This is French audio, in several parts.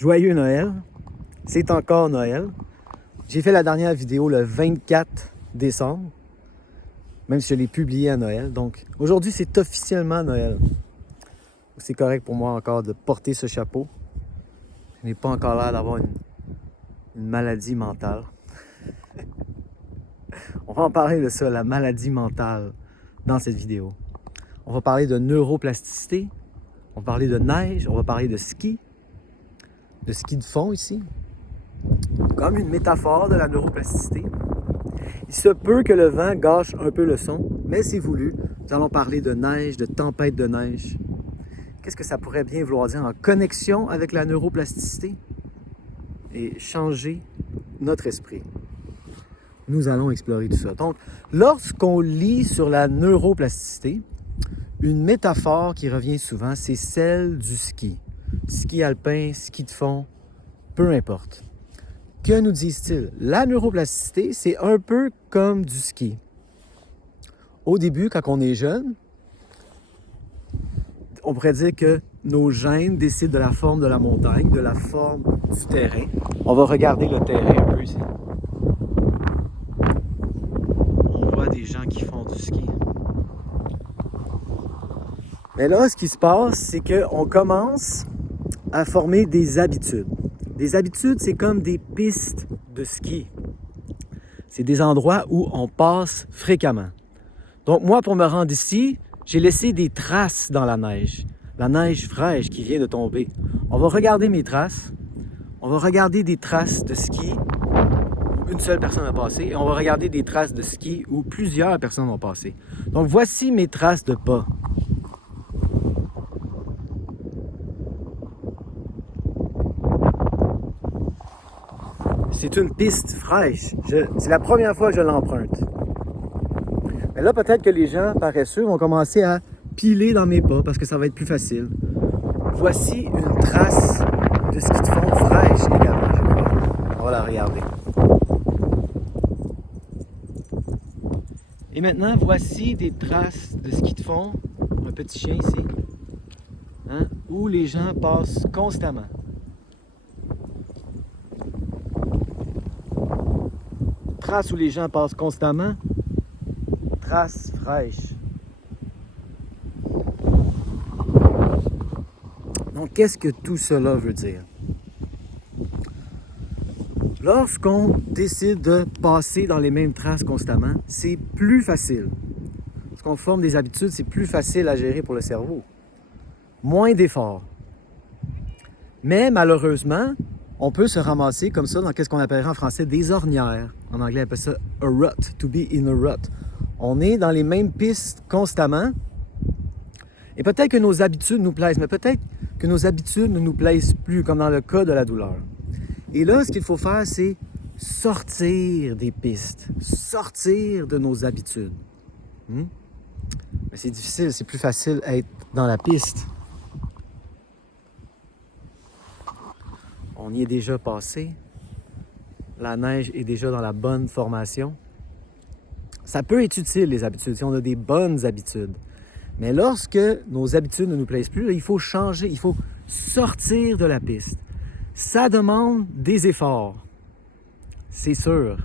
Joyeux Noël, c'est encore Noël. J'ai fait la dernière vidéo le 24 décembre, même si je l'ai publiée à Noël. Donc aujourd'hui, c'est officiellement Noël. C'est correct pour moi encore de porter ce chapeau. Je n'ai pas encore l'air d'avoir une maladie mentale. On va en parler de ça, la maladie mentale, dans cette vidéo. On va parler de neuroplasticité, on va parler de neige, on va parler de ski de fond ici, comme une métaphore de la neuroplasticité. Il se peut que le vent gâche un peu le son, mais c'est voulu. Nous allons parler de neige, de tempête de neige. Qu'est-ce que ça pourrait bien vouloir dire en connexion avec la neuroplasticité? Et changer notre esprit. Nous allons explorer tout ça. Donc, lorsqu'on lit sur la neuroplasticité, une métaphore qui revient souvent, c'est celle du ski. Ski alpin, ski de fond, peu importe. Que nous disent-ils? La neuroplasticité, c'est un peu comme du ski. Au début, quand on est jeune, on pourrait dire que nos gènes décident de la forme de la montagne, de la forme du terrain. On va regarder le terrain un peu ici. On voit des gens qui font du ski. Mais là, ce qui se passe, c'est qu'on commence à former des habitudes. Des habitudes, c'est comme des pistes de ski. C'est des endroits où on passe fréquemment. Donc moi, pour me rendre ici, j'ai laissé des traces dans la neige fraîche qui vient de tomber. On va regarder mes traces. On va regarder des traces de ski où une seule personne a passé. Et on va regarder des traces de ski où plusieurs personnes ont passé. Donc voici mes traces de pas. C'est une piste fraîche. C'est la première fois que je l'emprunte. Mais là, peut-être que les gens paresseux vont commencer à piler dans mes pas parce que ça va être plus facile. Voici une trace de ski de fond fraîche également, je crois. On va la regarder. Et maintenant, voici des traces de ski de fond. Un petit chien ici. Hein, où les gens passent constamment. Traces où les gens passent constamment. Traces fraîches. Donc, qu'est-ce que tout cela veut dire? Lorsqu'on décide de passer dans les mêmes traces constamment, c'est plus facile. Lorsqu'on forme des habitudes, c'est plus facile à gérer pour le cerveau. Moins d'efforts. Mais malheureusement, on peut se ramasser comme ça dans ce qu'on appellerait en français des ornières. En anglais, on appelle ça a rut, to be in a rut. On est dans les mêmes pistes constamment. Et peut-être que nos habitudes nous plaisent, mais peut-être que nos habitudes ne nous plaisent plus, comme dans le cas de la douleur. Et là, ce qu'il faut faire, c'est sortir des pistes, sortir de nos habitudes. Mais c'est difficile, c'est plus facile d'être dans la piste. On y est déjà passé. La neige est déjà dans la bonne formation. Ça peut être utile, les habitudes, si on a des bonnes habitudes. Mais lorsque nos habitudes ne nous plaisent plus, là, il faut changer, il faut sortir de la piste. Ça demande des efforts, c'est sûr.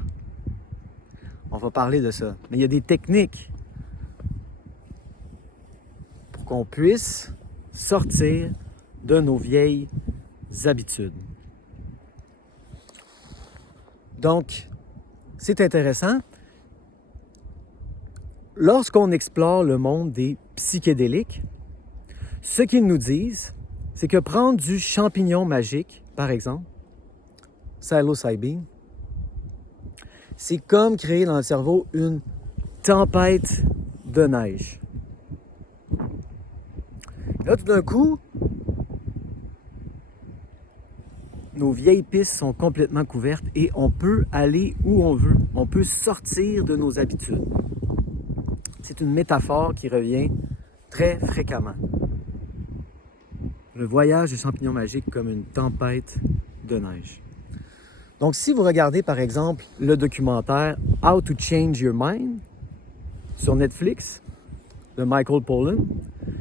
On va parler de ça. Mais il y a des techniques pour qu'on puisse sortir de nos vieilles habitudes. Donc, c'est intéressant. Lorsqu'on explore le monde des psychédéliques, ce qu'ils nous disent, c'est que prendre du champignon magique, par exemple, psilocybine, c'est comme créer dans le cerveau une tempête de neige. Là, tout d'un coup, nos vieilles pistes sont complètement couvertes et on peut aller où on veut. On peut sortir de nos habitudes. C'est une métaphore qui revient très fréquemment. Le voyage du champignon magique comme une tempête de neige. Donc, si vous regardez, par exemple, le documentaire « How to Change Your Mind » sur Netflix, de Michael Pollan,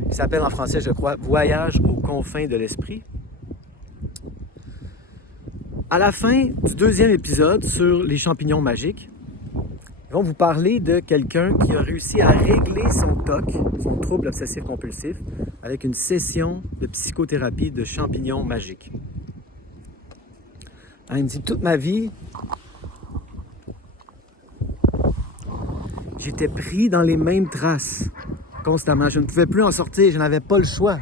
qui s'appelle en français, je crois, « Voyage aux confins de l'esprit », À la fin du deuxième épisode sur les champignons magiques, ils vont vous parler de quelqu'un qui a réussi à régler son TOC, son trouble obsessif-compulsif, avec une session de psychothérapie de champignons magiques. Il me dit, toute ma vie, j'étais pris dans les mêmes traces constamment. Je ne pouvais plus en sortir, je n'avais pas le choix.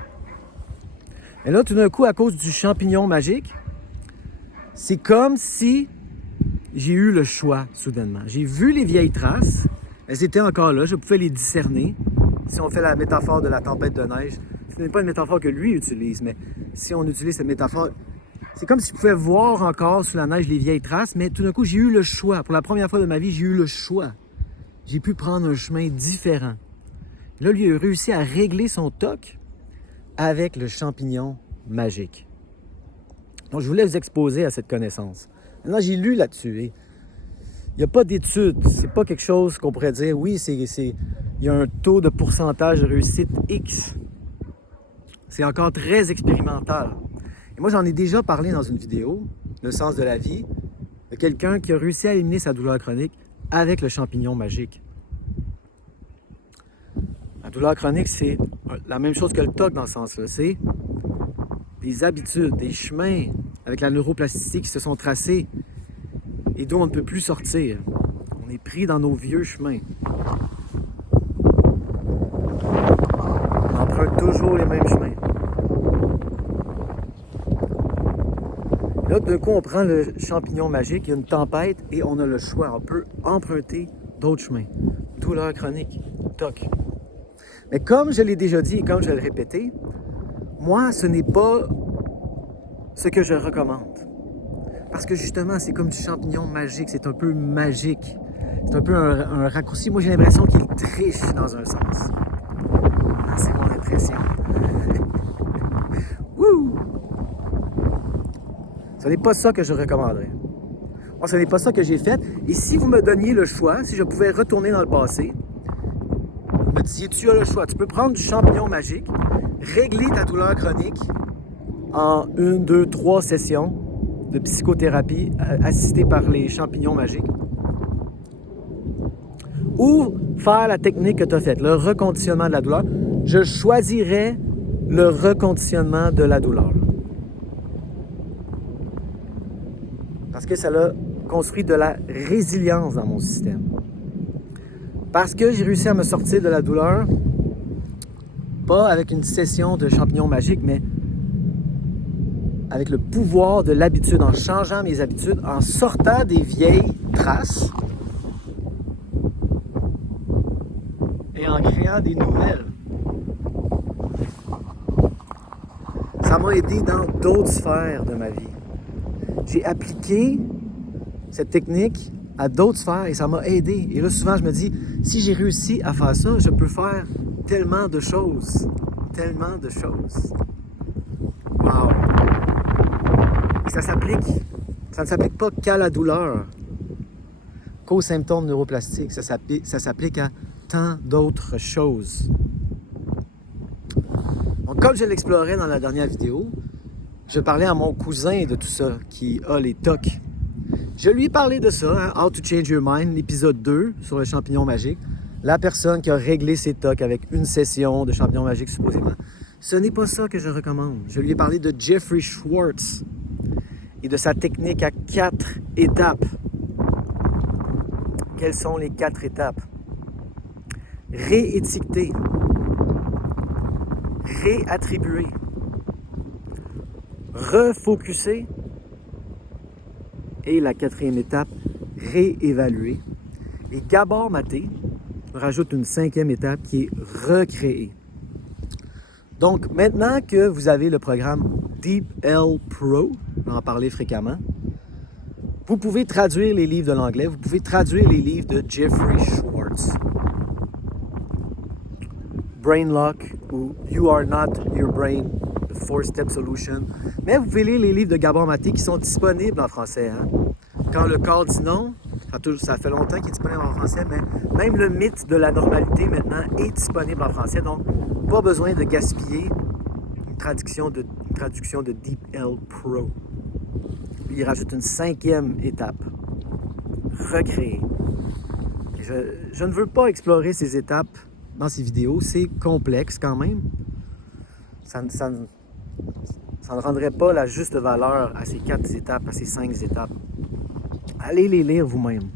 Et là, tout d'un coup, à cause du champignon magique, c'est comme si j'ai eu le choix soudainement. J'ai vu les vieilles traces, elles étaient encore là, je pouvais les discerner. Si on fait la métaphore de la tempête de neige, ce n'est pas une métaphore que lui utilise, mais si on utilise cette métaphore, c'est comme si je pouvais voir encore sous la neige les vieilles traces, mais tout d'un coup, j'ai eu le choix. Pour la première fois de ma vie, j'ai eu le choix. J'ai pu prendre un chemin différent. Là, lui, il a réussi à régler son TOC avec le champignon magique. Donc, je voulais vous exposer à cette connaissance. Maintenant, j'ai lu là-dessus. Il n'y a pas d'études. C'est pas quelque chose qu'on pourrait dire, oui, il y a un taux de pourcentage de réussite X. C'est encore très expérimental. Et moi, j'en ai déjà parlé dans une vidéo, Le sens de la vie, de quelqu'un qui a réussi à éliminer sa douleur chronique avec le champignon magique. La douleur chronique, c'est la même chose que le TOC dans ce sens-là. C'est des habitudes, des chemins avec la neuroplasticité qui se sont tracés et d'où on ne peut plus sortir. On est pris dans nos vieux chemins. On emprunte toujours les mêmes chemins. Là, d'un coup, on prend le champignon magique, il y a une tempête et on a le choix. On peut emprunter d'autres chemins. Douleur chronique, TOC. Mais comme je l'ai déjà dit et comme je l'ai répété, moi, ce n'est pas ce que je recommande. Parce que justement, c'est comme du champignon magique, c'est un peu magique. C'est un peu un raccourci. Moi, j'ai l'impression qu'il triche dans un sens. Ah, c'est mon impression. Wouh! Ce n'est pas ça que je recommanderais. Moi, ce n'est pas ça que j'ai fait. Et si vous me donniez le choix, si je pouvais retourner dans le passé, vous me disiez, tu as le choix. Tu peux prendre du champignon magique, régler ta douleur chronique en 1, 2, 3 sessions de psychothérapie assistée par les champignons magiques. Ou faire la technique que tu as faite, le reconditionnement de la douleur. Je choisirais le reconditionnement de la douleur. Parce que ça a construit de la résilience dans mon système. Parce que j'ai réussi à me sortir de la douleur, pas avec une session de champignons magiques, mais avec le pouvoir de l'habitude, en changeant mes habitudes, en sortant des vieilles traces et en créant des nouvelles. Ça m'a aidé dans d'autres sphères de ma vie. J'ai appliqué cette technique à d'autres sphères et ça m'a aidé. Et là, souvent, je me dis, si j'ai réussi à faire ça, je peux faire tellement de choses. Tellement de choses. Wow! Ça ne s'applique pas qu'à la douleur, qu'aux symptômes neuroplastiques. Ça s'applique à tant d'autres choses. Donc, comme je l'explorais dans la dernière vidéo, je parlais à mon cousin de tout ça, qui a les TOC. Je lui ai parlé de ça, hein, How to Change Your Mind, l'épisode 2 sur le champignon magique. La personne qui a réglé ses TOC avec une session de champignon magique, supposément. Ce n'est pas ça que je recommande. Je lui ai parlé de Jeffrey Schwartz et de sa technique à 4 étapes. Quelles sont les 4 étapes? Réétiqueter, réattribuer, refocuser et la 4e étape, réévaluer. Et Gabor Maté rajoute une 5e étape qui est recréer. Donc, maintenant que vous avez le programme DeepL Pro, on va en parler fréquemment, vous pouvez traduire les livres de l'anglais, vous pouvez traduire les livres de Jeffrey Schwartz. Brain Lock ou You Are Not Your Brain, The 4-Step Solution. Mais vous pouvez lire les livres de Gabor Maté qui sont disponibles en français. Hein? Quand le corps dit non, ça fait longtemps qu'il est disponible en français, mais même le mythe de la normalité maintenant est disponible en français. Donc, pas besoin de gaspiller une traduction de DeepL Pro. il rajoute une 5e étape. Recréer. Je ne veux pas explorer ces étapes dans ces vidéos. C'est complexe quand même. Ça ne rendrait pas la juste valeur à ces 4 étapes, à ces 5 étapes. Allez les lire vous-même.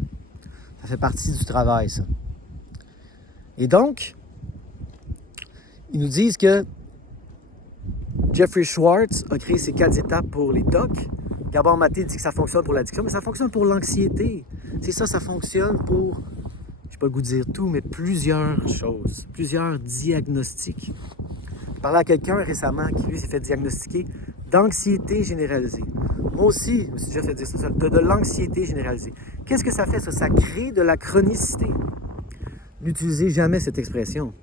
Ça fait partie du travail, ça. Et donc, ils nous disent que Jeffrey Schwartz a créé ces 4 étapes pour les TOC. Gabor Maté dit que ça fonctionne pour l'addiction, mais ça fonctionne pour l'anxiété. C'est ça, ça fonctionne pour, je n'ai pas le goût de dire tout, mais plusieurs choses, plusieurs diagnostics. J'ai parlé à quelqu'un récemment qui, lui, s'est fait diagnostiquer d'anxiété généralisée. Moi aussi, je me suis déjà fait dire ça, de l'anxiété généralisée. Qu'est-ce que ça fait, ça? Ça crée de la chronicité. N'utilisez jamais cette expression.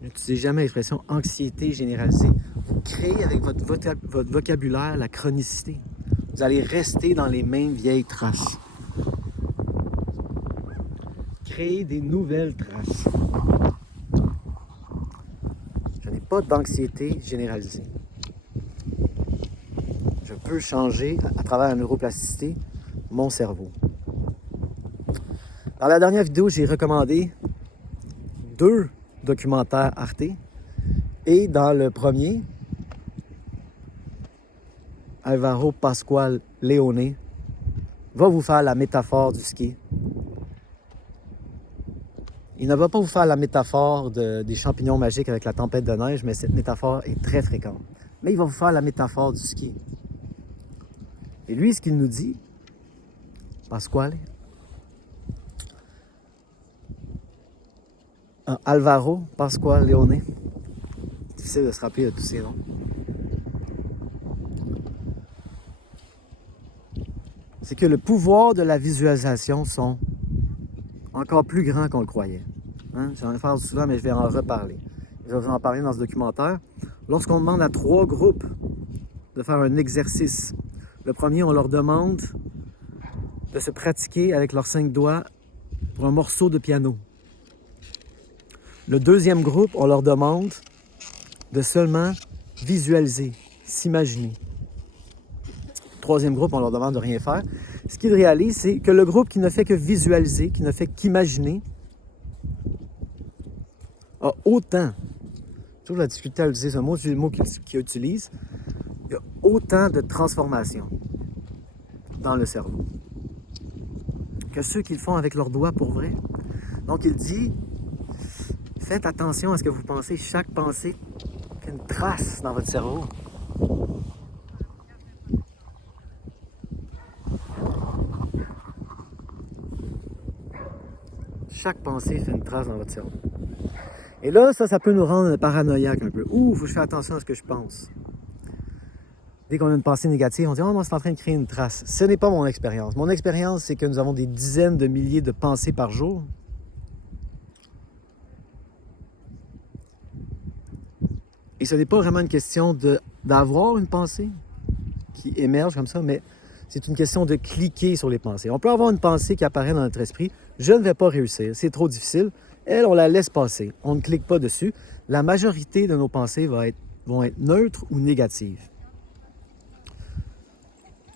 N'utilisez jamais l'expression anxiété généralisée. Vous créez avec votre vocabulaire la chronicité. Vous allez rester dans les mêmes vieilles traces. Créez des nouvelles traces. Je n'ai pas d'anxiété généralisée. Je peux changer, à travers la neuroplasticité, mon cerveau. Dans la dernière vidéo, j'ai recommandé 2 documentaires Arte. Et dans le premier, Alvaro Pascual Leone va vous faire la métaphore du ski. Il ne va pas vous faire la métaphore des champignons magiques avec la tempête de neige, mais cette métaphore est très fréquente. Mais il va vous faire la métaphore du ski. Et lui, ce qu'il nous dit, Pascual, Alvaro Pascual Leone, difficile de se rappeler de tous ces noms. C'est que le pouvoir de la visualisation sont encore plus grands qu'on le croyait. Hein? J'en ai parlé souvent, mais je vais en reparler. Je vais vous en parler dans ce documentaire. Lorsqu'on demande à 3 groupes de faire un exercice, le premier, on leur demande de se pratiquer avec leurs 5 doigts pour un morceau de piano. Le deuxième groupe, on leur demande de seulement visualiser, s'imaginer. Le troisième groupe, on leur demande de rien faire. Ce qu'ils réalisent, c'est que le groupe qui ne fait que visualiser, qui ne fait qu'imaginer, a autant, j'ai toujours la difficulté à utiliser ce mot, c'est le mot qu'ils utilisent, il y a autant de transformations dans le cerveau que ceux qui le font avec leurs doigts pour vrai. Donc il dit, faites attention à ce que vous pensez. Chaque pensée fait une trace dans votre cerveau. Chaque pensée fait une trace dans votre cerveau. Et là, ça peut nous rendre paranoïaques un peu. Ouh, il faut que je fasse attention à ce que je pense. Dès qu'on a une pensée négative, on dit « Oh non, c'est en train de créer une trace ». Ce n'est pas mon expérience. Mon expérience, c'est que nous avons des dizaines de milliers de pensées par jour. Et ce n'est pas vraiment une question d'avoir une pensée qui émerge comme ça, mais c'est une question de cliquer sur les pensées. On peut avoir une pensée qui apparaît dans notre esprit. Je ne vais pas réussir, c'est trop difficile. Elle, on la laisse passer. On ne clique pas dessus. La majorité de nos pensées vont être neutres ou négatives.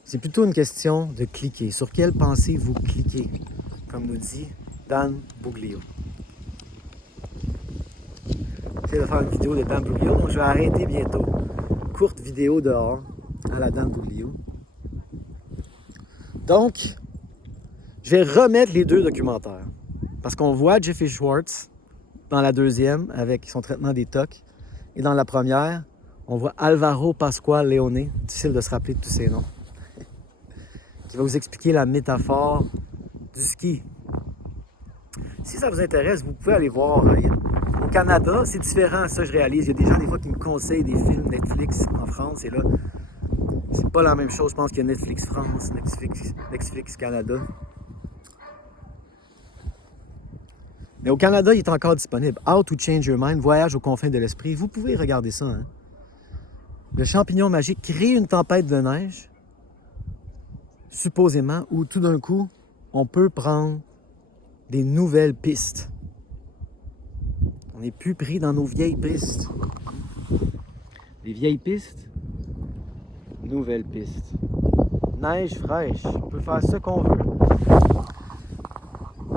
C'est plutôt une question de cliquer. Sur quelle pensée vous cliquez, comme nous dit Dan Buglio. J'essaie de faire une vidéo de Dan Buglio, donc je vais arrêter bientôt. Courte vidéo dehors à la Dan Buglio. Donc, je vais remettre les 2 documentaires. Parce qu'on voit Jeffrey Schwartz dans la deuxième avec son traitement des TOC. Et dans la première, on voit Alvaro Pascual Leone, difficile de se rappeler de tous ces noms, qui va vous expliquer la métaphore du ski. Si ça vous intéresse, vous pouvez aller voir. Au Canada, c'est différent, ça je réalise. Il y a des gens des fois qui me conseillent des films Netflix en France et là, c'est pas la même chose. Je pense qu'il y a Netflix France, Netflix Canada. Mais au Canada, il est encore disponible. How to Change Your Mind, Voyage aux confins de l'esprit. Vous pouvez regarder ça. Hein? Le champignon magique crée une tempête de neige, supposément, où tout d'un coup, on peut prendre des nouvelles pistes. On n'est plus pris dans nos vieilles pistes. Les vieilles pistes, nouvelles pistes. neige fraîche. On peut faire ce qu'on veut.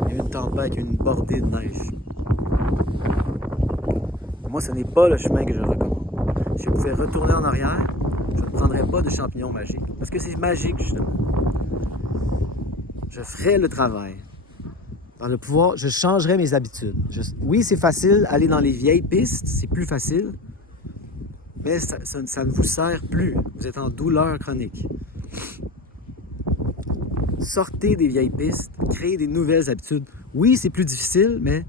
Il y a une tempête avec une bordée de neige. Moi, ce n'est pas le chemin que je recommande. Si je pouvais retourner en arrière, je ne prendrais pas de champignons magiques. Parce que c'est magique, justement. Je ferais le travail. Par le pouvoir, je changerais mes habitudes. Oui, c'est facile, aller dans les vieilles pistes, c'est plus facile. Mais ça ne vous sert plus. Vous êtes en douleur chronique. Sortez des vieilles pistes, créez des nouvelles habitudes. Oui, c'est plus difficile, mais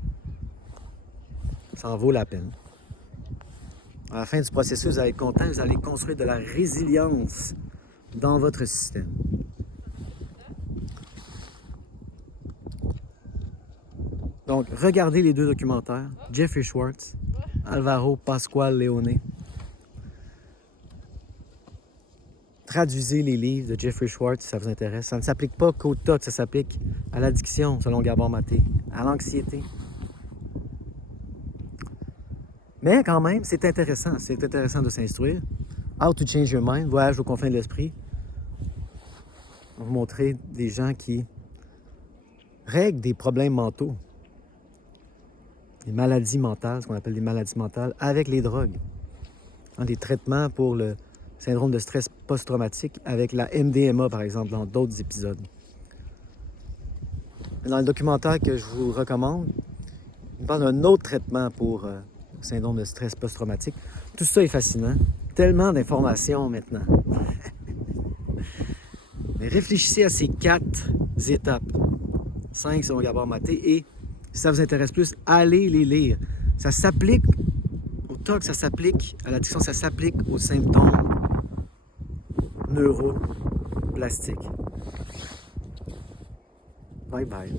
ça en vaut la peine. À la fin du processus, vous allez être content, vous allez construire de la résilience dans votre système. Donc, regardez les deux documentaires, Jeffrey Schwartz, Alvaro Pascual Leone. Traduisez les livres de Jeffrey Schwartz si ça vous intéresse. Ça ne s'applique pas qu'au TOC, ça s'applique à l'addiction, selon Gabor Maté, à l'anxiété. Mais quand même, c'est intéressant de s'instruire. How to Change Your Mind, Voyage aux confins de l'esprit. On va vous montrer des gens qui règlent des problèmes mentaux, des maladies mentales, ce qu'on appelle des maladies mentales, avec les drogues. Des traitements pour le syndrome de stress post-traumatique avec la MDMA, par exemple, dans d'autres épisodes. Dans le documentaire que je vous recommande, il parle d'un autre traitement pour le syndrome de stress post-traumatique. Tout ça est fascinant. Tellement d'informations maintenant. Mais réfléchissez à ces 4 étapes. 5 selon Gabor Maté. Et si ça vous intéresse plus, allez les lire. Ça s'applique au TOC, ça s'applique à l'addiction, ça s'applique aux symptômes neuroplastiques. Bye bye.